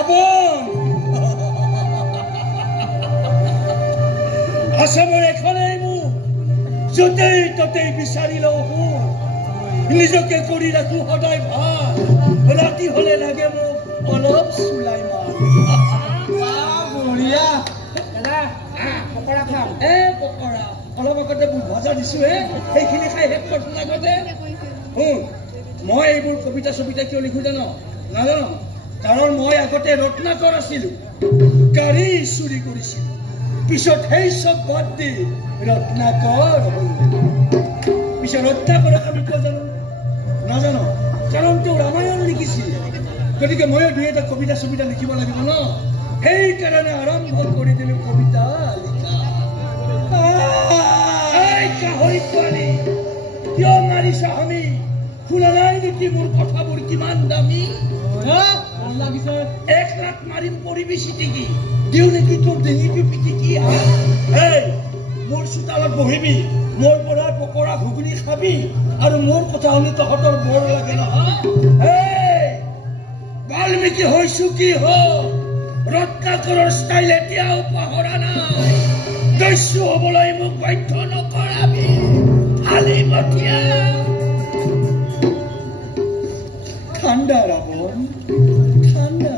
ৰাৱণ আসামৰ এখনেই মোক য'তেই ত'তেই বিচাৰি লওঁ নিজকে কৰি ৰাখো সদায় ভাল ৰাতি হলে লাগে মোক অলপ চুলাই বঢ়িয়া দাদা পকৰা খাম পকৰা অলপ আগতে বুট ভজা দিছো সেইখিনি খাই শেষ কৰচোন আগতে মই এইবোৰ কবিতা চবিতা কিয় লিখো জানো নাজানো কাৰণ মই আগতে ৰত্নাকৰ আছিলো গাড়ী চুৰি কৰিছিলো পিছত সেই চব বাদ দি ৰত্নাকৰ পিছত ৰত্নাকৰক আমি কিয় জানো নাজানো কাৰণ তেওঁ ৰামায়ণ লিখিছিল গতিকে ময়ো দুই এটা কবিতা চবিতা লিখিব লাগিব ন সেইকাৰণে আৰম্ভ কৰি দিলো কবিতা লিখা গাহৰি পোৱালি কিয় মাৰিছা আমি শুনা নাই নেকি মোৰ কথাবোৰ কিমান দামী লাগিছে 1 লাখ মাৰিম পৰিবি চিটিকি দিও নেকি তোৰ ডিঙিটো পিটিকি মোৰ চোতালত বহিবি মোৰ পৰা পকৰা ঘুগুনি খাবি আৰু মোৰ কথা শুনি তহঁতৰ বৰ লাগে নহয় বাল্মীকি হৈছো কি ৰত্নাকৰৰ ষ্টাইল এতিয়াও পাহৰা নাই দস্যু হবলৈ মোক বাধ্য নকৰাবি খালি মতিয়া ঠাণ্ডা ৰাৱণ ঠাণ্ডা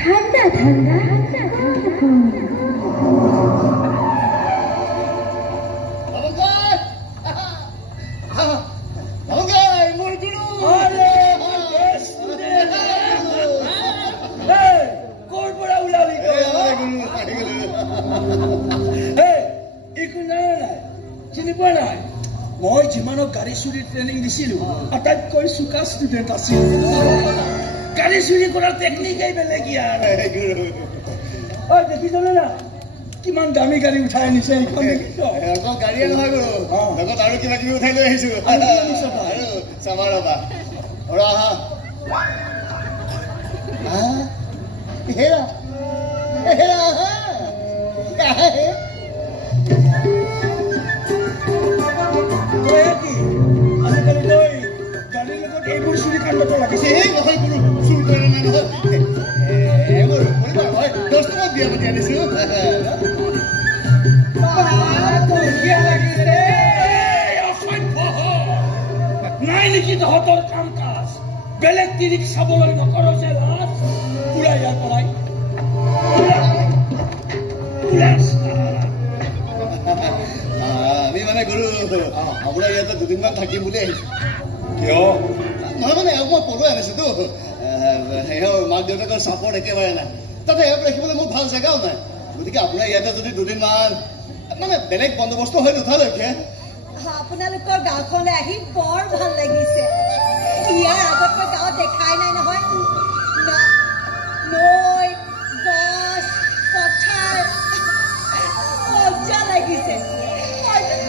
ঠাণ্ডা ঠাণ্ডা মই যিমানক গাড়ী চুৰি ট্ৰেইনিং দিছিলো আটাইতকৈ চোকা ষ্টুডেণ্ট আছিল গাড়ী চুৰি কৰাৰ টেকনিকেই বেলেগ ইয়াৰ দেখিছনে না কিমান দামী গাড়ী উঠাই আনিছে গাড়ীয়ে নহয় লগত আৰু কিবা কিবি উঠাই লৈ আহিছো চাবা ৰবা হেৰা হেৰা এইবোৰ চুৰি কাণ্ডত লাগিছে নহয় কোনো চুৰ কৰা নাই নহয় এইবোৰ পৰিবাৰ হয় 10 টকা বিয়া পাতি আনিছো নাই নেকি তহঁতৰ কাম কাজ বেলেগ তিৰিক চাবলৈ নকৰ যে লাজ ওলাই ইয়াৰ পৰাই আমি মানে গুৰু আপোনাৰ ইয়াতে দুদিনমান থাকিম বুলি আহিছো কিয় নহয় মানে মই পঢ়ুৱাই আনিছোতো সেয়াৰ মাক দেউতাকৰ চাপৰ্ট একেবাৰে নাই তাতে এওক ৰাখিবলৈ মোৰ ভাল জেগাও নাই গতিকে আপোনাৰ ইয়াতে যদি দুদিনমান মানে বেলেগ বন্দোবস্ত হৈ নুঠালৈকে আপোনালোকৰ গাঁওখনলৈ আহি বৰ ভাল লাগিছে ইয়াৰ আগত মই গাঁৱত দেখাই নাই নহয় নৈ গছ পথাৰ মজা লাগিছে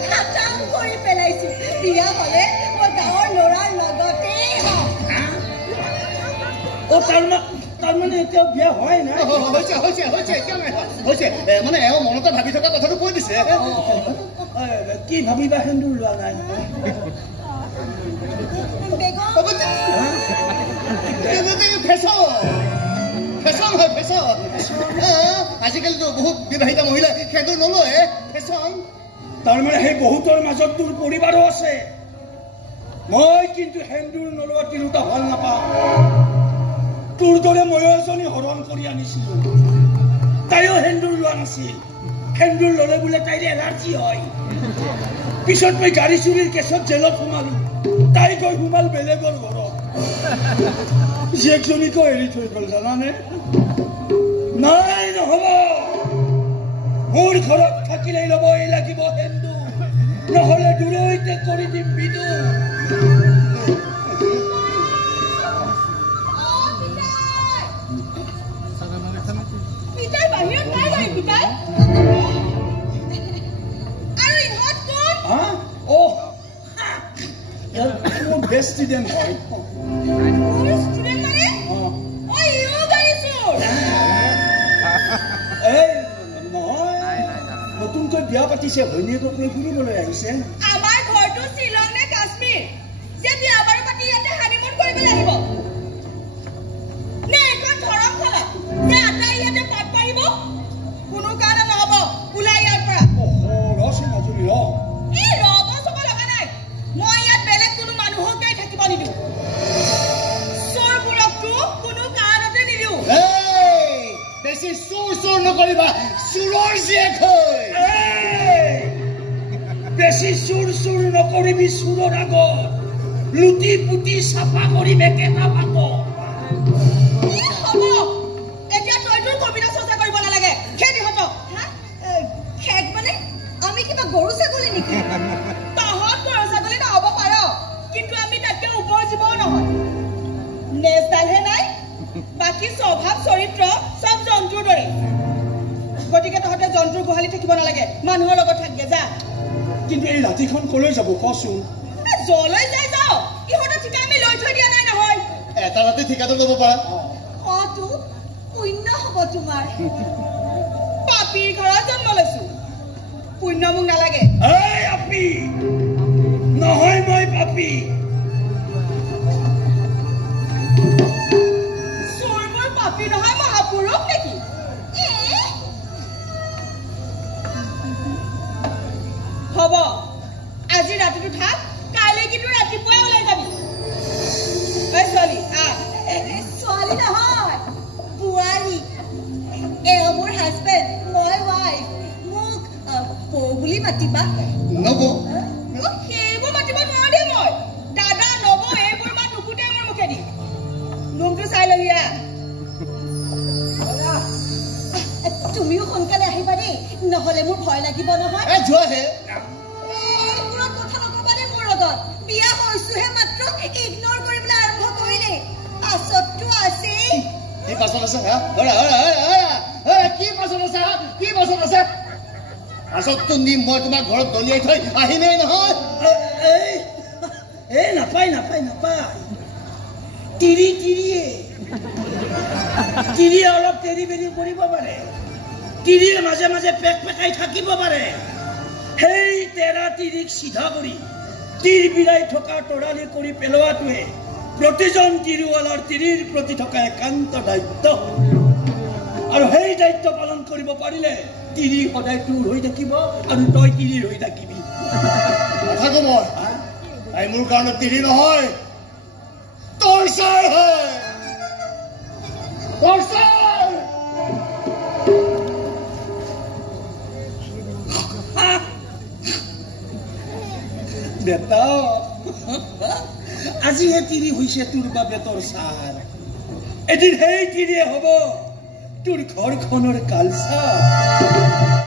খাটাং কৰি পেলাইছো বিয়া হলে মই গাঁৱৰ ল'ৰাৰ লগতেই তাৰমানে এতিয়া বিয়া হয় নাই হৈছে মানে এওঁ মনতে ভাবি থকা কথাটো কৈ দিছে কি ভাবিবা সেন্দুৰ লোৱা নাই আজিকালিতো বহুত বিবাহিত মহিলাই সেন্দুৰ নলয় ফেশ্বন তাৰমানে সেই বহুতৰ মাজত তোৰ পৰিবাৰো আছে মই কিন্তু সেন্দুৰ নলোৱা তিৰোতা ভাল নাপাওঁ তোৰ দৰে ময়ো এজনী হৰণ কৰি আনিছিলো তাইও সেন্দুৰ লোৱা নাছিল সেন্দুৰ ললে বোলে তাইৰ এলাৰ্জি হয় পিছত মই গাড়ী চুৰিৰ কেছত জেলত সোমালো তাই গৈ সোমাল বেলেগৰ ঘৰত জীয়েকজনীকো এৰি থৈ গল জানানে নাই নহব মোৰ ঘৰত থাকিলেই ল'বই লাগিব সেন্দুৰ নহলে দূৰৈতে কৰি দিম বিদু best student hoy student mane oi yo gari chor ei moi notun ko biya patise hoine ko koi furibole ahise amar ghor to Shillong ne Kashmir je biya bar pati yate honeymoon koribe lagibo ne ekon thorom khala je নকৰিবা চুৰৰ জীয়েক হৈ বেছি চুৰ নকৰিবি চুৰৰ আগত লুটি পুটি চাফা কৰি মেকেটা পাত হ'ব এতিয়া তই তোৰ কবিতা চৰ্চা কৰিব নালাগে খেদি হত খেদ মানে আমি কিবা গৰু ছাগলী নেকি তহঁত গৰু ছাগলী নহ'ব পাৰ কিন্তু আমি তাতকৈ ওপৰ জীৱও নহয় নেজডালহে নাই বাকী স্বভাৱ চৰিত্ৰ চব জন্তুৰ দৰে গতিকে তহঁতে জন্তুৰ গোহালি থাকিব নালাগে মানুহৰ লগত থাকগে যা কিন্তু এই ৰাতিখন কলৈ যাব কচোন যলৈ যাই যাও ইহঁতৰ ঠিকা আমি লৈ থৈ দিয়া নাই নহয় এটা ৰাতি ঠিকাটো ল'ব পাৰা অটো পুণ্য হ'ব তোমাৰ পাপীৰ ঘৰত জন্ম লৈছো পুণ্য মোক নালাগে এই আপি নহয় মই পাপী চোৰবোৰ পাপী নহয় মহাপুৰুষ নেকি হ'ব আজি ৰাতিটো থাক কাইলৈ কিন্তু ৰাতিপুৱাই ওলাই যাবি ছোৱালী ছোৱালী নহয় বোৱাৰী এওঁ মোৰ হাজবেণ্ড মই ৱাইফ মোক বৌ বুলি মাতিবা নব সেইবোৰ মাতিব নোৱাৰো দেই মই দাদা নব এইবোৰ মাত নুফুটে মোৰ মুখেদি ৰুমটো চাই লবি তুমিও সোনকালে আহিবা দেই নহ'লে মোৰ ভয় লাগিব নহয় যোৱাহে এইবোৰত কথা নকবা দেই মোৰ লগত বিয়া হৈছোহে মাত্ৰ ইগনৰ কৰিবলৈ আৰম্ভ কৰিলে পাছততো আছেই কি পাছত আছে কি পাছত আছে কি পাছত আছে পাছততো নিম মই তোমাক ঘৰত দলিয়াই থৈ আহিমেই নহয় এই নাপায় তিৰিয়ে অলপ তেৰি বেৰি কৰিব পাৰে তিৰিৰ মাজে মাজে পেক পেকাই থাকিব পাৰে সেই তেৰা তিৰিক চিধা কৰি তীৰ বিৰাই থকা তৰালি কৰি পেলোৱাটোৱে প্ৰতিজন তিৰিৱালাৰ তিৰিৰ প্ৰতি থকা একান্ত দায়িত্ব আৰু সেই দায়িত্ব পালন কৰিব পাৰিলে তিৰি সদায় তোৰ হৈ থাকিব আৰু তই তিৰিৰ হৈ থাকিবি নাথাকো মই তাই মোৰ কাৰণে তিৰি নহয় টৰ্চাৰ হয় টৰ্চাৰ বেটা আজিহে তিৰি হৈছে তোৰ বাবে তোৰ চাৰ এদিন সেই তিৰিয়ে হ'ব তোৰ ঘৰখনৰ কালচাৰ